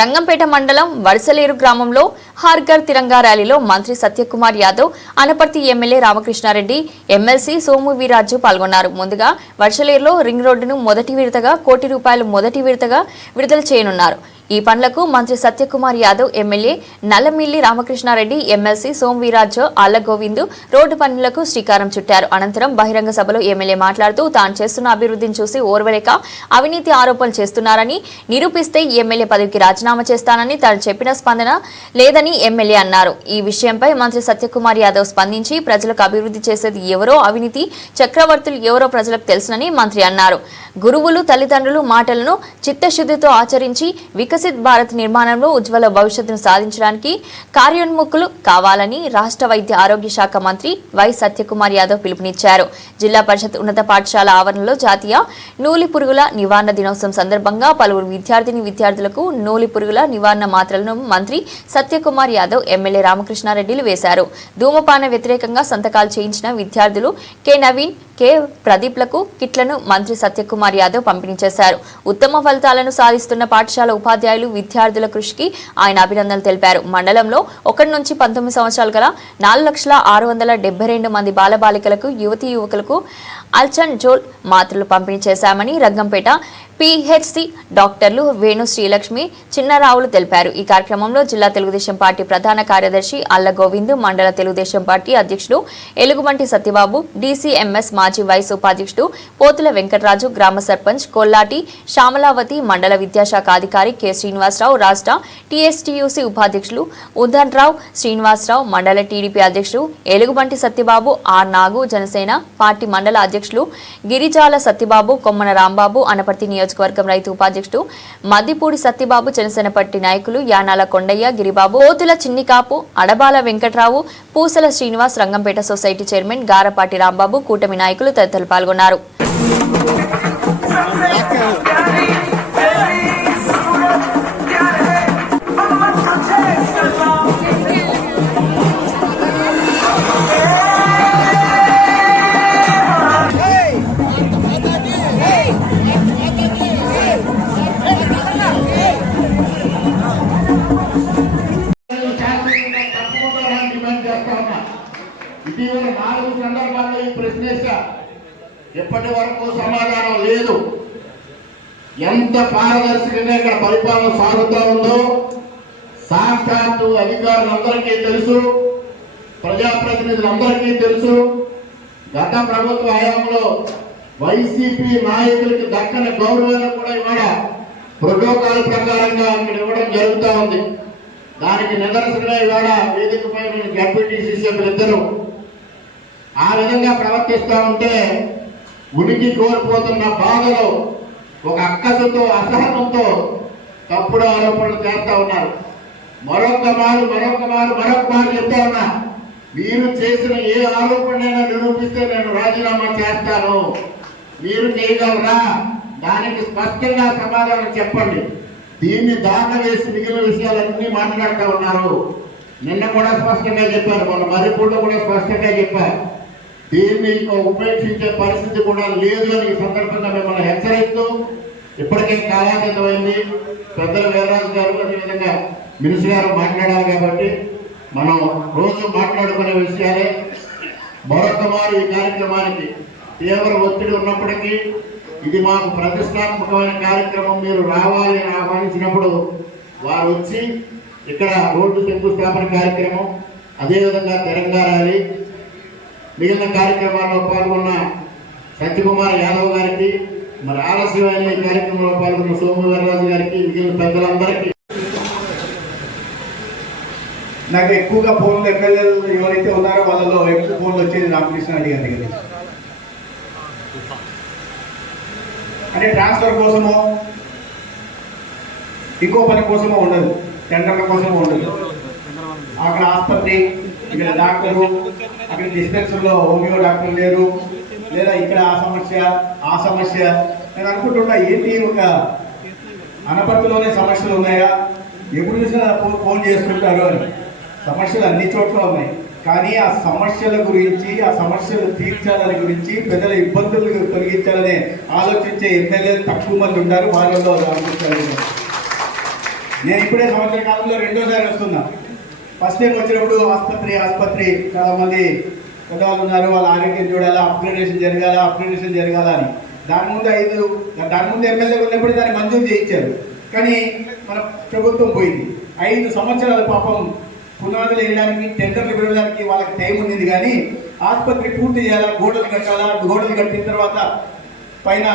రంగంపేట మండలం వరుసలేరు గ్రామంలో హార్గర్ తిరంగా ర్యాలీలో మంత్రి సత్యకుమార్ యాదవ్ అనపర్తి ఎమ్మెల్యే రామకృష్ణారెడ్డి ఎమ్మెల్సీ సోము వీరాజు పాల్గొన్నారు. ముందుగా వర్షలేరులో రింగ్ రోడ్డును మొదటి విడతగా కోటి రూపాయలు మొదటి విడతగా విడుదల చేయనున్నారు. ఈ పనులకు మంత్రి సత్యకుమార్ యాదవ్ ఎమ్మెల్యే నల్లమిల్లి రామకృష్ణారెడ్డి ఎమ్మెల్సీ సోమవీరాజు ఆళ్ళ రోడ్డు పనులకు శ్రీకారం చుట్టారు. అనంతరం బహిరంగ సభలో ఎమ్మెల్యే మాట్లాడుతూ తాను చేస్తున్న అభివృద్ధిని చూసి ఓర్వలేక అవినీతి ఆరోపణలు చేస్తున్నారని నిరూపిస్తే ఎమ్మెల్యే పదవికి రాజీనామా చేస్తానని తాను చెప్పిన స్పందన లేదని ఎమ్మెల్యే అన్నారు. ఈ విషయంపై మంత్రి సత్యకుమార్ యాదవ్ స్పందించి ప్రజలకు అభివృద్ధి చేసేది ఎవరో అవినీతి చక్రవర్తులు ఎవరో ప్రజలకు తెలుసునని మంత్రి అన్నారు. గురువులు తల్లిదండ్రులు మాటలను చిత్తశుద్ధితో ఆచరించి వికసిత్ భారత్ నిర్మాణంలో ఉజ్వల భవిష్యత్తును సాధించడానికి కార్యోన్ముఖులు కావాలని రాష్ట్ర వైద్య ఆరోగ్య శాఖ మంత్రి వై సత్యకుమార్ యాదవ్ పిలుపునిచ్చారు. జిల్లా పరిషత్ ఉన్నత పాఠశాల ఆవరణలో జాతీయ నూలి పురుగుల నివారణ దినోత్సవం సందర్భంగా పలువురు విద్యార్థిని విద్యార్థులకు నూలి పురుగుల నివారణ మాత్రలను మంత్రి సత్యకుమార్ యాదవ్ ఎమ్మెల్యే రామకృష్ణారెడ్డిలు వేశారు. ధూమపాన వ్యతిరేకంగా సంతకాలు చేయించిన విద్యార్థులు కె నవీన్ కె ప్రదీప్లకు కిట్లను మంత్రి సత్యకుమార్ యాదవ్ పంపిణీ చేశారు ఉత్తమ ఫలితాలను సాధిస్తున్న పాఠశాల ఉపాధ్యాయులు విద్యార్థుల కృషికి ఆయన అభినందనలు తెలిపారు. మండలంలో ఒకటి నుంచి పంతొమ్మిది సంవత్సరాలు గల నాలుగు లక్షల ఆరు వందల డెబ్బై రెండు మంది బాలబాలికలకు యువతీ యువకులకు అల్చన్ జోల్ మాత్రలు పంపిణీ చేశామని రంగంపేట పిహెచ్సి డాక్టర్లు వేణు శ్రీలక్ష్మి చిన్నరావులు తెలిపారు. ఈ కార్యక్రమంలో జిల్లా తెలుగుదేశం పార్టీ ప్రధాన కార్యదర్శి అల్ల గోవింద్ మండల తెలుగుదేశం పార్టీ అధ్యక్షుడు ఎలుగుబంటి సత్యబాబు డీసీఎంఎస్ మాజీ వైస్ ఉపాధ్యక్షుడు పోతుల వెంకటరాజు గ్రామ సర్పంచ్ కొల్లాటి శ్యామలావతి మండల విద్యాశాఖ అధికారి కె శ్రీనివాసరావు రాష్ట్ర టీఎస్టీయూసీ ఉపాధ్యక్షులు ఉదన్రావు శ్రీనివాసరావు మండల టీడీపీ అధ్యక్షుడు ఎలుగుబంటి సత్యబాబు ఆర్ నాగు జనసేన పార్టీ మండల అధ్యక్షులు గిరిజాల సత్యబాబు కొమ్మన రాంబాబు అనపర్తి నియోజకవర్గం రైతు ఉపాధ్యక్షుడు మద్దిపూడి సత్యబాబు జనసేన నాయకులు యానాల కొండయ్య గిరిబాబు పోతుల చిన్నికాపు అడబాల వెంకట్రావు పూసల శ్రీనివాస్ రంగంపేట సొసైటీ చైర్మన్ గారపాటి రాంబాబు కూటమి నాయకులు తదితరులు పాల్గొన్నారు. డిమాండ్ చేస్తా ఉన్నా ఇటీవల నాలుగు సందర్భాల్లో ఈ ప్రశ్న వేశా. ఇప్పటి వరకు సమాధానం లేదు? ఎంత పారదర్శకంగా ఇక్కడ పరిపాలన సాగుతా ఉందో సాక్షాత్తు అధికారులందరికీ తెలుసు ప్రజాప్రతినిధులందరికీ తెలుసు. గత ప్రభుత్వ హయాంలో వైసీపీ నాయకులకి దక్కని గౌరవాన్ని కూడా ఇవాళ ప్రోటోకాల్ ప్రకారంగా ఇక్కడ ఇవ్వడం జరుగుతూ ఉంది. దానికి నిదర్శనమే ఇవాళ వేదికపై జడ్పీటీసీ సభ్యులిద్దరూ ఆ విధంగా ప్రవర్తిస్తూ ఉంటే ఉనికి కోల్పోతున్న బాధలో ఒక అక్కసుతో అసహనంతో తప్పుడు ఆరోపణలు చేస్తూ ఉన్నారు. మరొక మారు మరొక మారు మరొక మారు చెప్తా ఉన్నా మీరు చేసిన ఏ ఆరోపణైనా నిరూపిస్తే నేను రాజీనామా చేస్తాను. మీరు చేయగలరా? దానికి స్పష్టంగా సమాధానం చెప్పండి. దీన్ని దాకా వేసి మిగిలిన విషయాలన్నీ మాట్లాడుతూ ఉన్నారు. నిన్న కూడా స్పష్టంగా చెప్పారు మన మరిపూట కూడా స్పష్టంగా చెప్పారు. దీన్ని ఇంకా ఉపేక్షించే పరిస్థితి కూడా లేదు అని ఈ సందర్భంగా మిమ్మల్ని హెచ్చరిస్తూ ఇప్పటికే కాలాతీతమైంది. పెద్దల వీరరాజు గారు విధంగా మినిస్టర్ గారు మాట్లాడాలి కాబట్టి మనం రోజు మాట్లాడుకునే విషయాలే. మరొక మారు ఈ కార్యక్రమానికి తీవ్ర ఒత్తిడి ఉన్నప్పటికీ ఇది మాకు ప్రతిష్టాత్మకమైన కార్యక్రమం. మీరు రావాలి అని ఆహ్వానించినప్పుడు వారు వచ్చి ఇక్కడ రోడ్డు శంకుస్థాపన కార్యక్రమం అదేవిధంగా తెలంగాణ ర్యాలీ మిగిలిన కార్యక్రమాల్లో పాల్గొన్న సత్యకుమార్ యాదవ్ గారికి మరి ఆలస్యమైన ఈ కార్యక్రమంలో పాల్గొన్న సోమవీర్రాజు గారికి మిగిలిన పెద్దలందరికీ. నాకు ఎక్కువగా ఫోన్లు ఎక్కలేదు ఎవరైతే ఉన్నారో వాళ్ళలో ఎక్కువ ఫోన్లు వచ్చేది రామకృష్ణ అడిగారు గారి దగ్గర అంటే ట్రాన్స్ఫర్ కోసమో ఇంకో పని కోసమో ఉండదు. టెండర్ల కోసమో ఉండదు. అక్కడ ఆసుపత్రి ఇక్కడ డాక్టరు అక్కడ డిస్పెన్సర్లో హోమియో డాక్టర్ లేరు. లేదా ఇక్కడ ఆ సమస్య ఆ సమస్య. నేను అనుకుంటున్నా ఏంటి ఒక అనపర్తిలోనే సమస్యలు ఉన్నాయా? ఎప్పుడు చూసినా ఫోన్ ఫోన్ చేస్తుంటారు అని. సమస్యలు అన్ని చోట్ల ఉన్నాయి. కానీ ఆ సమస్యల గురించి ఆ సమస్యలు తీర్చాలని గురించి ప్రజల ఇబ్బందులు తొలగించాలని ఆలోచించే ఎమ్మెల్యేలు తక్కువ మంది ఉన్నారు. వాళ్ళలో రామకృష్ణ నేను. ఇప్పుడే సంవత్సర కాలంలో రెండోసారి వస్తున్నా. ఫస్ట్ టైం వచ్చినప్పుడు ఆసుపత్రి ఆసుపత్రి చాలామంది పెద్దవాళ్ళు ఉన్నారు. వాళ్ళ ఆరోగ్యం చూడాలా అప్గ్రేడేషన్ జరగాల అప్గ్రేడేషన్ జరగాల అని. దాని ముందు ఐదు దాని ముందు ఎమ్మెల్యే ఉన్నప్పుడు దాన్ని మంజూరు చేయించారు. కానీ మన ప్రభుత్వం పోయింది. ఐదు సంవత్సరాల పాపం పునాదులు వేయడానికి టెండర్లు పెరగడానికి వాళ్ళకి టైం ఉంది కానీ ఆసుపత్రి పూర్తి చేయాలా గోడలు కట్టాలా గోడలు కట్టిన తర్వాత పైన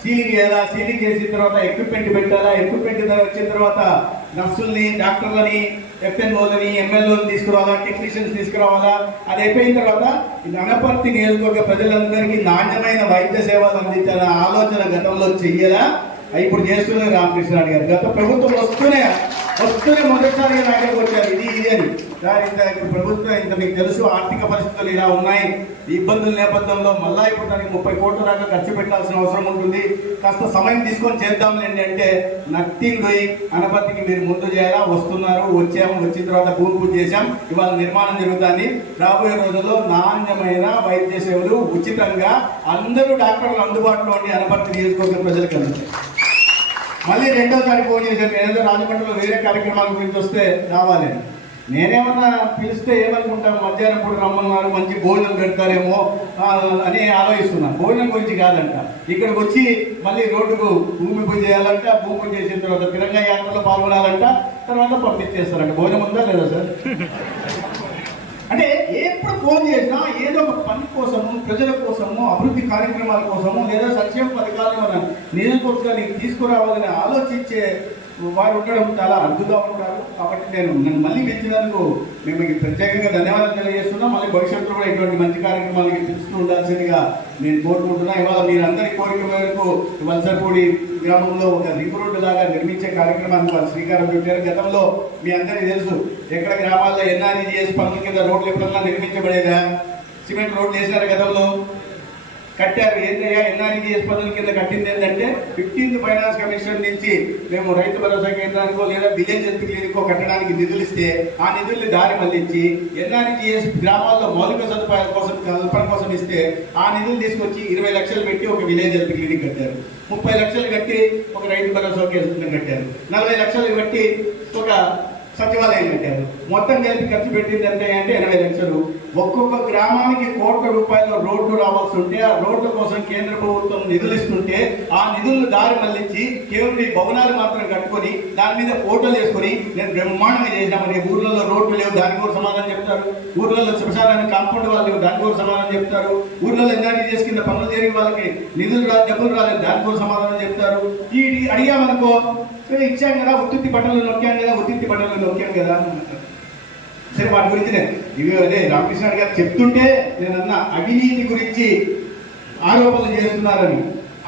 సీలింగ్ చేయాలా సీలింగ్ చేసిన తర్వాత ఎక్విప్మెంట్ పెట్టాలా ఎక్విప్మెంట్ వచ్చిన తర్వాత నర్సుల్ని డాక్టర్లని ఎఫ్ఎన్ఓలని ఎమ్మెల్యేలను తీసుకురావాలా టెక్నీషియన్స్ తీసుకురావాలా. అది అయిపోయిన తర్వాత ఈ అనపర్తి నియోజకవర్గ ప్రజలందరికీ నాణ్యమైన వైద్య సేవలు అందించాలన్న ఆలోచన గతంలో చెయ్యలా. ఇప్పుడు చేస్తున్నారు రామకృష్ణారెడ్డి గారు. గత ప్రభుత్వం వస్తూనే వస్తూనే మొదటిసారిగా నా వచ్చారు. ఇది ఇది అని. దాని ఇంత ప్రభుత్వం ఇంత మీకు తెలుసు ఆర్థిక పరిస్థితులు ఇలా ఉన్నాయి. ఇబ్బందుల నేపథ్యంలో మళ్ళా ఇప్పుడు దానికి ముప్పై కోట్ల దాకా ఖర్చు పెట్టాల్సిన అవసరం ఉంటుంది. కాస్త సమయం తీసుకొని చేద్దాంలేండి అంటే నథింగ్ డూయింగ్. మీరు ముందు చేయాలా? వస్తున్నారు వచ్చాము వచ్చిన తర్వాత భూమి పూజ చేశాం. ఇవాళ నిర్మాణం జరుగుతుంది. రాబోయే రోజుల్లో నాణ్యమైన వైద్య సేవలు ఉచితంగా అందరూ డాక్టర్లు అందుబాటులో ఉండి అనపర్తి నియోజకవర్గ ప్రజలకు అందుతాయి మళ్ళీ రెండోసారి ఫోన్ చేశాను నేనేదో రాజమండ్రిలో వేరే కార్యక్రమాల గురించి వస్తే రావాలి. నేనేమన్నా పిలిస్తే ఏమనుకుంటాను మధ్యాహ్నం పూట రమ్మన్నారు మంచి భోజనం పెడతారేమో అని ఆలోచిస్తున్నాను భోజనం గురించి కాదంట. ఇక్కడికి వచ్చి మళ్ళీ రోడ్డుకు భూమి పూజ చేయాలంట భూమి పూజ చేసిన తర్వాత తిరంగా యాత్రలో పాల్గొనాలంట తర్వాత పంపించేస్తారంట. భోజనం ఉందా లేదా సార్? ఫోన్ చేసినా ఏదో ఒక పని కోసము ప్రజల కోసము అభివృద్ధి కార్యక్రమాల కోసము లేదా సంక్షేమ పథకాలను మన నియోజకవర్గానికి తీసుకురావాలని ఆలోచించే వారు ఉండడం చాలా అద్భుతంగా ఉంటారు. కాబట్టి నేను నన్ను మళ్ళీ పెంచినందుకు మేము మీకు ప్రత్యేకంగా ధన్యవాదాలు తెలియజేస్తున్నాం. మళ్ళీ భవిష్యత్తులో కూడా ఇటువంటి మంచి కార్యక్రమాలకి పిలుస్తూ ఉండాల్సిందిగా నేను కోరుకుంటున్నా. ఇవాళ మీరందరి కోరిక మేరకు వలసపూడి గ్రామంలో ఒక రింగ్ రోడ్డు లాగా నిర్మించే కార్యక్రమానికి వాళ్ళు శ్రీకారం చుట్టారు. గతంలో మీ అందరికీ తెలుసు ఎక్కడ గ్రామాల్లో ఎన్ఆర్ఈజీఎస్ పనుల కింద రోడ్లు ఎప్పుడన్నా నిర్మించబడేదా? సిమెంట్ రోడ్లు వేశారు గతంలో? కట్టారు. ఏంటయ్యా ఎన్ఆర్ఈజిఎస్ పదవుల కింద కట్టింది ఏంటంటే ఫిఫ్టీన్త్ ఫైనాన్స్ కమిషన్ నుంచి మేము రైతు భరోసా కేంద్రానికో లేదా విలేజ్ హెల్త్ క్లినికో కట్టడానికి నిధులు ఇస్తే ఆ నిధుల్ని దారి మళ్ళించి ఎన్ఆర్ఈజీఎస్ గ్రామాల్లో మౌలిక సదుపాయాల కోసం కల్పన కోసం ఇస్తే ఆ నిధులు తీసుకొచ్చి ఇరవై లక్షలు పెట్టి ఒక విలేజ్ హెల్త్ క్లినిక్ కట్టారు. ముప్పై లక్షలు కట్టి ఒక రైతు భరోసా కేంద్రం కట్టారు. నలభై లక్షలు కట్టి ఒక సచివాలయం కట్టారు. మొత్తం కలిపి ఖర్చు పెట్టింది ఎంత అంటే ఎనభై లక్షలు. ఒక్కొక్క గ్రామానికి కోట్ల రూపాయల రోడ్లు రావాల్సి ఉంటే ఆ రోడ్ల కోసం కేంద్ర ప్రభుత్వం నిధులు ఇస్తుంటే ఆ నిధులను దారి మళ్ళించి కేవలం ఈ భవనాలు మాత్రం కట్టుకొని దాని మీద ఫోటోలు వేసుకొని నేను బ్రహ్మాండంగా చేసినామని ఊర్లలో రోడ్లు లేవు దాని కోసం సమాధానం చెప్తారు. ఊర్లలో శ్మశానానికి కాంపౌండ్ వాళ్ళు లేవు దానికి సమాధానం చెప్తారు. ఊర్లలో ఎన్ఆర్టీ చేసి కింద పనులు జరిగిన వాళ్ళకి నిధులు రాదు డబ్బులు రాలేదు దాని కోసం సమాధానం చెప్తారు. ఈ అడిగామనుకో ఇచ్చాం కదా ఉత్తుత్తి బట్టలు నొక్కాం కదా ఉత్తి బట్టలు నొక్కాం కదా అని అంటారు. సరే వాటి గురించి నేను ఇవి అదే రామకృష్ణ గారు చెప్తుంటే నేను అన్న అవినీతి గురించి ఆరోపణలు చేస్తున్నారని.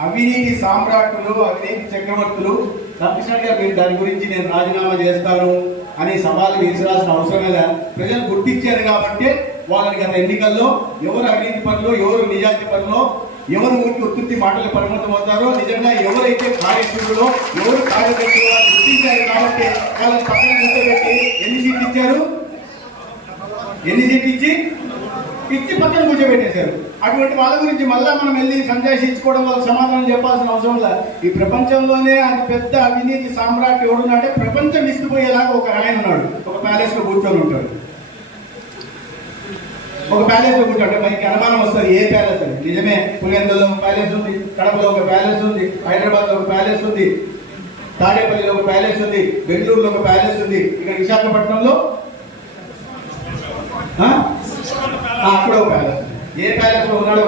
అవినీతి సామ్రాట్లు అవినీతి చక్రవర్తులు రామకృష్ణ గారు మీరు దాని గురించి నేను రాజీనామా చేస్తాను అని సవాలు వేసాల్సిన అవసరం లేదు? ప్రజలు గుర్తించారు కాబట్టి వాళ్ళని గత ఎన్నికల్లో ఎవరు అవినీతి పనులు ఎవరు నిజాయితీ పనులు ఎవరు ఊరికి ఉత్పత్తి మాటలు పరిమితం అవుతారో నిజంగా ఎవరైతే కార్యకర్తలో ఎవరు కార్యకర్తలు గుర్తించారు కాబట్టి వాళ్ళని పక్కన నిలబెట్టి ఎన్ని సీట్లు ఇచ్చారు? ఎన్ని సీట్లు ఇచ్చి? ఇచ్చి పక్కన కూర్చోబెట్టేశారు అటువంటి వాళ్ళ గురించి మళ్ళా మనం వెళ్ళి సందేశించుకోవడం వల్ల సమాధానం చెప్పాల్సిన అవసరం లేదు. ఈ ప్రపంచంలోనే అది పెద్ద అవినీతి సామ్రాట్ ఎవడున్నాడే ప్రపంచం విసిపోయేలాగా ఒక ఆయన ఉన్నాడు. ఒక ప్యాలెస్లో కూర్చొని ఉంటాడు. ఒక ప్యాలెస్లో కూర్చోండి మనకి అనుమానం వస్తుంది. ఏ ప్యాలెస్ అని నిజమే. పులివెందులో ఒక ప్యాలెస్ ఉంది. కడపలో ఒక ప్యాలెస్ ఉంది. హైదరాబాద్లో ఒక ప్యాలెస్ ఉంది. తాడేపల్లిలో ఒక ప్యాలెస్ ఉంది. బెంగళూరులో ఒక ప్యాలెస్ ఉంది. ఇక్కడ విశాఖపట్నంలో అక్కడ ఒక ప్యాలెస్ ఏ ప్యాలెస్లో ఉన్నాడో?